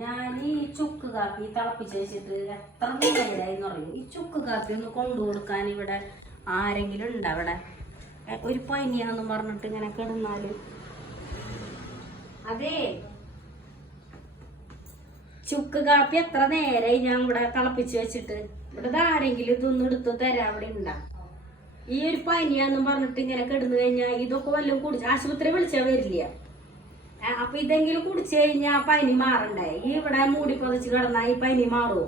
ഞാൻ ഈ ചുക്ക് കാപ്പി തിളപ്പിച്ച് വെച്ചിട്ട് എത്ര നേരമായി എന്ന് പറയും ഈ ചുക്ക് കാപ്പി ഒന്ന് കൊണ്ടു കൊടുക്കാൻ ഇവിടെ ആരെങ്കിലും ഉണ്ട് അവിടെ? ഒരു പനിയാന്ന് പറഞ്ഞിട്ട് ഇങ്ങനെ കിടന്നാൽ. അതേ. ചുക്ക് കാപ്പി എത്ര നേരമായി ഞാൻ ഇവിടെ തിളപ്പിച്ച് വെച്ചിട്ട്? ഇവിടെ ആരെങ്കിലും ഇതൊന്നും എടുത്ത് തരാം അവിടെ ഉണ്ടാ? ഈ ഒരു പനിയാന്ന് പറഞ്ഞിട്ട് ഇങ്ങനെ കിടന്നു കഴിഞ്ഞാൽ ഇതൊക്കെ വല്ലതും കുടിച്ച് ആശുപത്രി വിളിച്ചാൽ വരില്ല. അപ്പൊ ഇതെങ്കിലും കുടിച്ചു കഴിഞ്ഞാൽ പനി മാറണ്ടേ? ഈ ഇവിടെ മൂടി പൊതച്ച് കിടന്നാ ഈ പനി മാറുമോ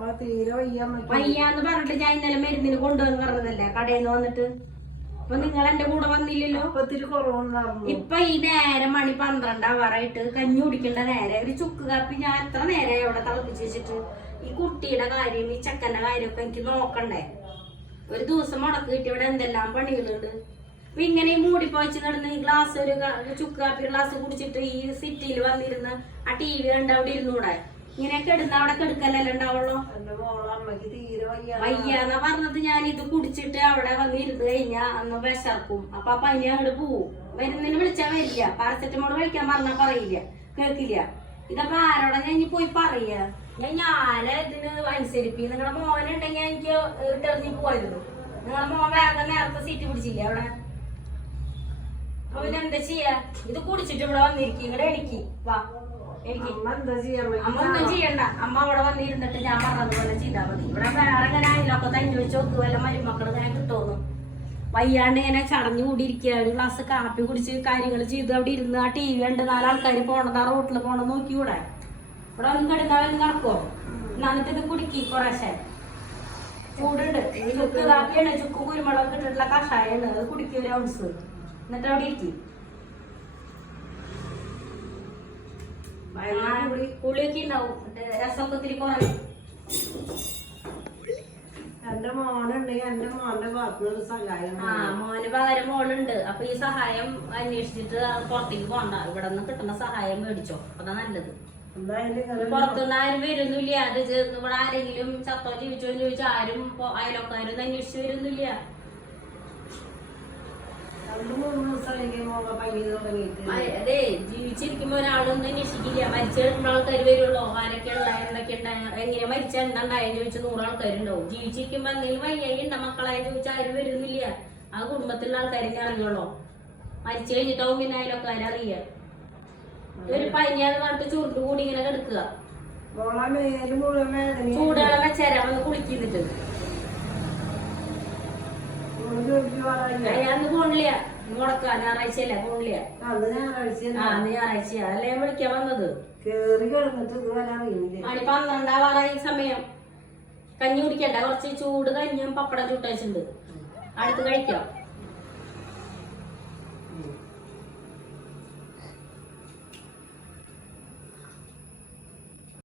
വയ്യ വയ്യാന്ന് പറഞ്ഞിട്ട് ഞാൻ ഇന്നലെ മരുന്നിന് കൊണ്ടുവന്ന് പറഞ്ഞതല്ലേ? കടയിൽ നിന്ന് വന്നിട്ട്. അപ്പൊ നിങ്ങൾ എന്റെ കൂടെ വന്നില്ലല്ലോ? ഇപ്പൊ ഈ നേരം മണി പന്ത്രണ്ടാവാറായിട്ട് കഞ്ഞി കുടിക്കേണ്ട നേരെ. ഒരു ചുക്ക് കാപ്പി ഞാൻ എത്ര നേരെ അവിടെ തിളപ്പിച്ച് വെച്ചിട്ട്. ഈ കുട്ടിയുടെ കാര്യം ഈ ചക്കന്റെ കാര്യമൊക്കെ എനിക്ക് നോക്കണ്ടേ? ഒരു ദിവസം മുടക്ക് കിട്ടി. ഇവിടെ എന്തെല്ലാം പണികളുണ്ട്? അപ്പൊ ഇങ്ങനെ ഈ മൂടി പോയിച്ച് കിടന്ന് ഈ ഗ്ലാസ് ഒരു ചുക്ക് കാപ്പി ഗ്ലാസ് കുടിച്ചിട്ട് ഈ സിറ്റിയിൽ വന്നിരുന്ന് ആ ടി വി കണ്ട് അവിടെ ഇരുന്നൂടെ? ഇങ്ങനെ കിടന്ന് അവിടെ കെടുക്കലല്ലേ ഉണ്ടാവുള്ളൂ? വയ്യാന്ന പറഞ്ഞത് ഞാൻ ഇത് കുടിച്ചിട്ട് അവിടെ വന്ന് ഇരുന്ന് കഴിഞ്ഞാ അന്ന് വിശർക്കും അപ്പൊ ആ പനി അങ്ങോട്ട് പോവും. വരുന്നതിന് വിളിച്ചാ വരില്ല. പാരസെറ്റമോൾ കഴിക്കാൻ പറഞ്ഞാ പറയില്ല. കേൾക്കില്ല. ഇതപ്പൊ ആരോടാ ഞാൻ ഇനി പോയി പറയാ? ഞാൻ ഞാൻ ഇതിന് അനുസരിപ്പി. നിങ്ങളുടെ മോനുണ്ടെങ്കിൽ എനിക്ക് തെളിഞ്ഞു പോയിരുന്നു നിങ്ങളെ മോൻ വേഗം നേരത്തെ സീറ്റ് പിടിച്ചില്ലേ അവിടെ? അപ്പൊ പിന്നെ എന്താ ചെയ്യാ? ഇത് കുടിച്ചിട്ട് ഇവിടെ വന്നിരിക്കും. ഇവിടെ എനിക്ക് വാ. എനിക്ക് അമ്മ ഒന്നും ചെയ്യണ്ട. അമ്മ അവിടെ വന്നിരുന്നിട്ട് ഞാൻ പറഞ്ഞതുപോലെ ചെയ്താൽ മതി. ഇവിടെ വേറെ ഇങ്ങനെ അതിലൊക്കെ തന്നെ വെച്ച് നോക്ക് വല്ല മരുമക്കൾ ഇങ്ങനെ കിട്ടുമെന്ന് വയ്യാണ്ട് ഇങ്ങനെ ചടഞ്ഞു കൂടി ഇരിക്കുക ഒരു ഗ്ലാസ് കാപ്പി കുടിച്ച് കാര്യങ്ങൾ ചെയ്ത് അവിടെ ഇരുന്ന് ആ ടി വി ഉണ്ട് നാലാൾക്കാർ പോണത് ആ റോട്ടിൽ പോണത് നോക്കിയൂടെ ഇവിടെ ഒന്നും കിടന്നാൽ നടക്കോ എന്നിട്ട് ഇത് കുടിക്കി കുറേശ്ശെ. ചൂടുണ്ട്. ചുക്ക് കാപ്പിയാണ്. ചുക്ക് കുരുമുളക് ഇട്ടിട്ടുള്ള കഷായാണ്. അത് കുടിക്കുക ഒരു ഔൺസ്. എന്നിട്ട് അവിടെ ഇരിക്കും പുളിയൊക്കെ ഉണ്ടാവും. മറ്റേ രസമൊക്കെ ഒത്തിരി കുറവ്. എന്റെ മോനുണ്ടെങ്കിൽ എന്റെ മോന്റെ ഭാഗത്തുനിന്ന് സഹായം ആ മോന് പകരം മോളുണ്ട്. അപ്പൊ ഈ സഹായം അന്വേഷിച്ചിട്ട് പുറത്തേക്ക് പോണ്ട. ഇവിടെ നിന്ന് കിട്ടുന്ന സഹായം മേടിച്ചോ. അതാ നല്ലത്. പുറത്തുനിന്ന് ആരും വരുന്നില്ല. അത് ഇവിടെ ആരെങ്കിലും ചത്തോ ജീവിച്ചോ ചോദിച്ചാൽ ആരും അയലോക്കാരും അന്വേഷിച്ചു വരുന്നില്ല. അതെ ജീവിച്ചിരിക്കുമ്പോ ഒരാളൊന്നും അന്വേഷിക്കില്ല. മരിച്ചു കിടക്കുന്ന ആൾക്കാർ വരുള്ളൂ. ആരൊക്കെ ഉള്ള എന്തൊക്കെ ഉണ്ടായ എങ്ങനെ മരിച്ച എന്താണ്ടായെന്ന് ചോദിച്ചാൽ നൂറ് ആൾക്കാരുണ്ടാവും. ജീവിച്ചിരിക്കുമ്പോ എന്തെങ്കിലും വയ്യായി ഉണ്ട മക്കളായെന്ന് ചോദിച്ചാൽ ആരും വരുന്നില്ല. ആ കുടുംബത്തിലുള്ള ആൾക്കാരെ അറിയുള്ളൂ മരിച്ചു കഴിഞ്ഞിട്ടാവും പിന്നെ അയലൊക്കെ ആരറിയ ഒരു പനിയാന്ന് പറഞ്ഞിട്ട് ചൂട് കൂടി ഇങ്ങനെ കിടക്കുക. ചൂടുവെള്ളം വന്ന് കുളിക്കുന്നിട്ട്. അയാന്ന് പോണില്ല. മുടക്ക ഞായറാഴ്ചയല്ല പോണില്ല. അന്ന് ഞായറാഴ്ച അല്ലേ ഞാൻ വിളിക്കാൻ വന്നത്? മണി പന്ത്രണ്ടാവാറായി സമയം. കഞ്ഞി കുടിക്കണ്ട. കുറച്ച് ചൂട് കഞ്ഞിയും പപ്പടം ചൂട്ടുണ്ട് അടുത്ത് കഴിക്കാം.